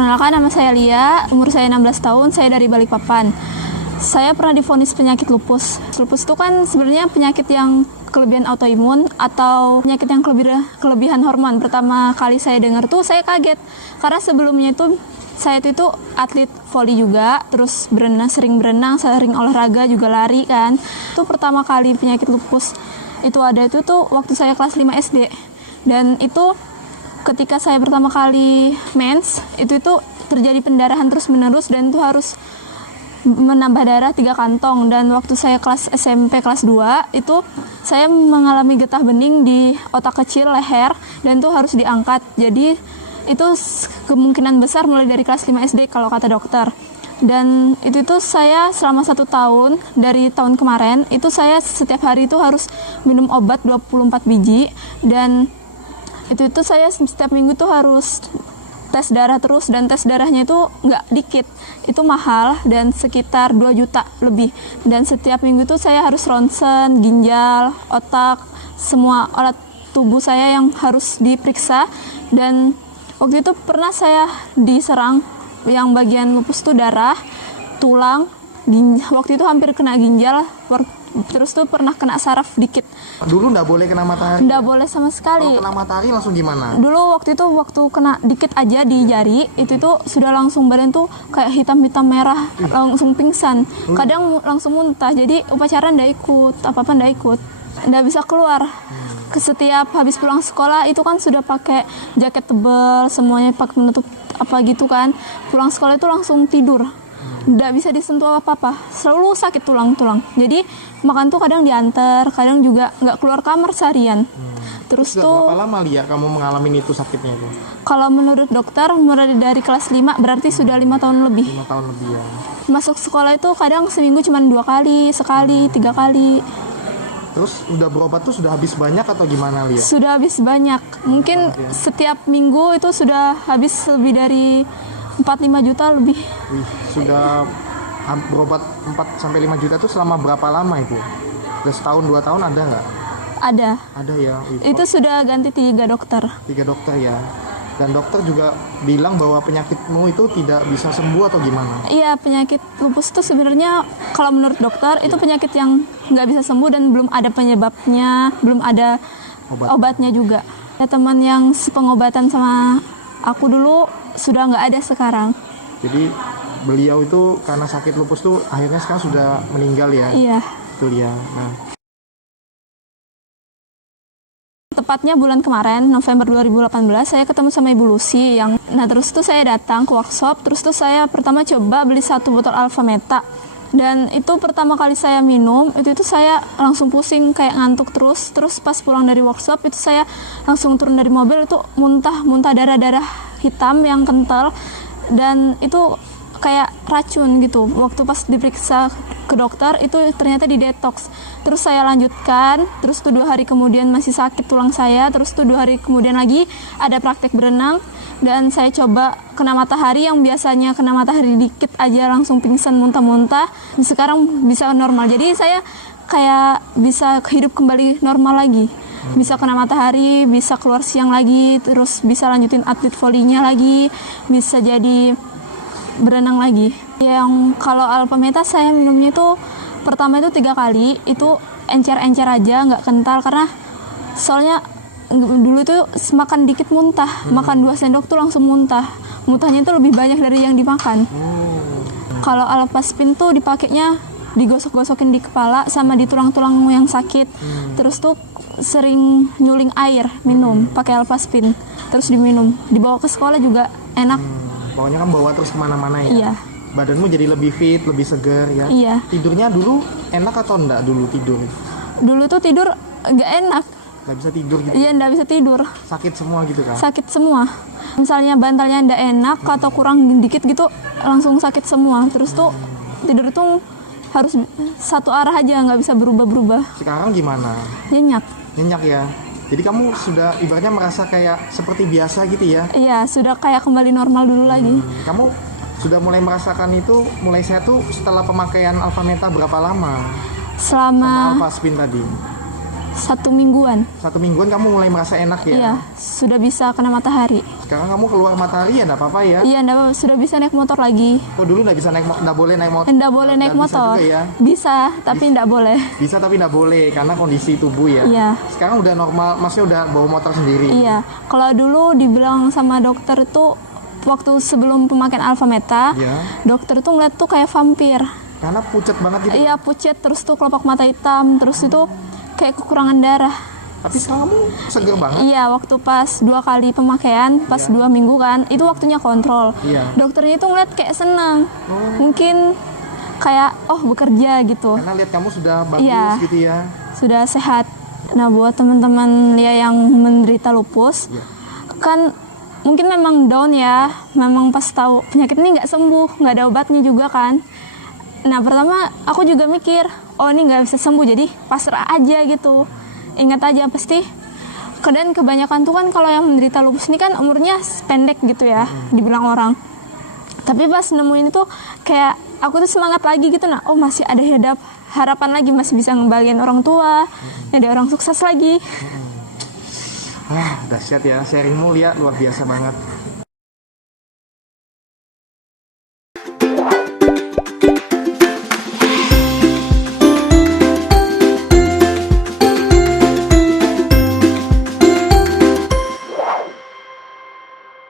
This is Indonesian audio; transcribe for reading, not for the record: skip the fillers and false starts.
Perkenalkan, nama saya Lia, umur saya 16 tahun, saya dari Balikpapan. Saya pernah divonis penyakit lupus. Lupus itu kan sebenarnya penyakit yang kelebihan autoimun atau penyakit yang kelebihan hormon. Pertama kali saya dengar tuh saya kaget, karena sebelumnya itu saya itu atlet voli juga, terus sering berenang, sering olahraga juga lari kan. Itu pertama kali penyakit lupus itu ada itu tuh waktu saya kelas 5 SD. Dan itu ketika saya pertama kali mens, itu terjadi pendarahan terus-menerus dan itu harus menambah darah 3 kantong. Dan waktu saya kelas SMP kelas 2, itu saya mengalami getah bening di otak kecil leher dan itu harus diangkat. Jadi itu kemungkinan besar mulai dari kelas 5 SD kalau kata dokter. Dan itu saya selama 1 tahun, dari tahun kemarin, itu saya setiap hari itu harus minum obat 24 biji. Dan itu saya setiap minggu tuh harus tes darah terus, dan tes darahnya itu nggak dikit, itu mahal dan sekitar 2 juta lebih. Dan setiap minggu tuh saya harus ronsen, ginjal, otak, semua alat tubuh saya yang harus diperiksa. Dan waktu itu pernah saya diserang, yang bagian lupus tuh darah, tulang, waktu itu hampir kena ginjal, terus tuh pernah kena saraf dikit. Dulu nggak boleh kena matahari? Nggak boleh sama sekali. Kalau kena matahari langsung gimana? Dulu waktu kena dikit aja di jari, itu sudah langsung badan tuh kayak hitam-hitam merah, langsung pingsan. Kadang langsung muntah, jadi upacara nggak ikut, apa-apa nggak ikut. Nggak bisa keluar. Setiap habis pulang sekolah itu kan sudah pakai jaket tebal, semuanya pakai menutup apa gitu kan. Pulang sekolah itu langsung tidur. Nggak bisa disentuh apa-apa, selalu sakit tulang-tulang. Jadi makan tuh kadang diantar, kadang juga nggak keluar kamar seharian. Terus tuh berapa lama Lia kamu mengalami itu sakitnya itu? Kalau menurut dokter mulai dari kelas 5 berarti sudah 5 tahun lebih. 5 tahun lebih ya. Masuk sekolah itu kadang seminggu cuma 2 kali, sekali, 3 kali. Terus udah berobat tuh sudah habis banyak atau gimana Lia? Sudah habis banyak. Mungkin setiap minggu itu sudah habis lebih dari 4-5 juta lebih. Wih, sudah berobat 4-5 juta tuh selama berapa lama itu? Udah setahun 2 tahun ada nggak? Ada. Ada ya. Wih, itu sudah ganti 3 dokter. 3 dokter ya. Dan dokter juga bilang bahwa penyakitmu itu tidak bisa sembuh atau gimana? Iya, penyakit lupus itu sebenarnya kalau menurut dokter itu penyakit yang nggak bisa sembuh dan belum ada penyebabnya, belum ada obatnya juga. Ada teman yang sepengobatan sama aku dulu sudah nggak ada sekarang. Jadi beliau itu karena sakit lupus tuh akhirnya sekarang sudah meninggal ya? Iya. Betul ya. Nah, tepatnya bulan kemarin, November 2018, saya ketemu sama Ibu Lucy terus tuh saya datang ke workshop, terus tuh saya pertama coba beli 1 botol Alfameta. Dan itu pertama kali saya minum, itu saya langsung pusing, kayak ngantuk terus pas pulang dari workshop itu saya langsung turun dari mobil, itu muntah darah hitam yang kental, dan itu kayak racun gitu. Waktu pas diperiksa ke dokter itu ternyata di detox. Terus saya lanjutkan, terus tuh 2 hari kemudian masih sakit tulang saya, terus tuh 2 hari kemudian lagi ada praktek berenang, dan saya coba kena matahari, yang biasanya kena matahari dikit aja langsung pingsan, muntah-muntah, sekarang bisa normal. Jadi saya kayak bisa hidup kembali normal lagi, bisa kena matahari, bisa keluar siang lagi, terus bisa lanjutin atlet volinya lagi, bisa jadi berenang lagi. Yang kalau Alfameta saya minumnya itu pertama itu 3 kali, itu encer-encer aja, nggak kental, karena soalnya dulu tuh makan dikit muntah, makan 2 sendok tuh langsung muntahnya itu lebih banyak dari yang dimakan. Kalau Alpaspin tuh dipakainya digosok-gosokin di kepala sama di tulang-tulang yang sakit. Terus tuh sering nyuling air minum pakai Alpaspin, terus diminum, dibawa ke sekolah juga enak. Pokoknya kan bawa terus kemana-mana ya? Iya. Badanmu jadi lebih fit, lebih seger ya? Iya. Tidurnya dulu enak atau enggak dulu tidur? Dulu tuh tidur nggak enak. Nggak bisa tidur gitu? Iya, nggak bisa tidur. Sakit semua gitu kan? Sakit semua. Misalnya bantalnya nggak enak atau kurang dikit gitu, langsung sakit semua. Terus tuh tidur tuh harus satu arah aja, nggak bisa berubah-berubah. Sekarang gimana? Nyenyak. Nyenyak ya? Jadi kamu sudah ibaratnya merasa kayak seperti biasa gitu ya? Iya, sudah kayak kembali normal dulu lagi. Kamu sudah mulai merasakan itu, mulai sehat tuh setelah pemakaian Alfameta berapa lama? Selama Alfaspin tadi? 1 mingguan. 1 mingguan kamu mulai merasa enak ya? Iya, sudah bisa kena matahari. Sekarang kamu keluar matahari ya enggak apa-apa ya? Iya, sudah bisa naik motor lagi. Oh dulu nggak bisa nggak boleh naik motor? Enggak boleh naik Nggak motor. Bisa juga ya? Bisa, tapi enggak boleh. Bisa tapi nggak boleh karena kondisi tubuh ya? Iya. Sekarang udah normal, maksudnya udah bawa motor sendiri? Iya, kalau dulu dibilang sama dokter itu waktu sebelum pemakaian Alfameta, Iya. dokter tuh ngeliat tuh kayak vampir. Karena pucat banget gitu? Iya, pucet, terus tuh kelopak mata hitam, terus itu kayak kekurangan darah. Tapi sekarang kamu seger banget? Iya, waktu pas 2 kali pemakaian, pas Iya. 2 minggu kan, itu waktunya kontrol. Iya. Dokternya itu ngeliat kayak senang. Oh. Mungkin kayak, bekerja gitu. Karena lihat kamu sudah bagus Iya. gitu ya? Sudah sehat. Nah, buat teman-teman Lia yang menderita lupus, Iya. kan mungkin memang down ya, memang pas tahu penyakit ini nggak sembuh, nggak ada obatnya juga kan. Nah, pertama aku juga mikir, ini nggak bisa sembuh, jadi pasrah aja gitu. Ingat aja pasti. Dan kebanyakan tuh kan kalau yang menderita lupus ini kan umurnya pendek gitu ya, dibilang orang. Tapi pas nemuin itu kayak aku tuh semangat lagi gitu, masih ada harapan lagi, masih bisa ngebahagiain orang tua, jadi orang sukses lagi. Dahsyat ya, sharingmu lihat luar biasa banget.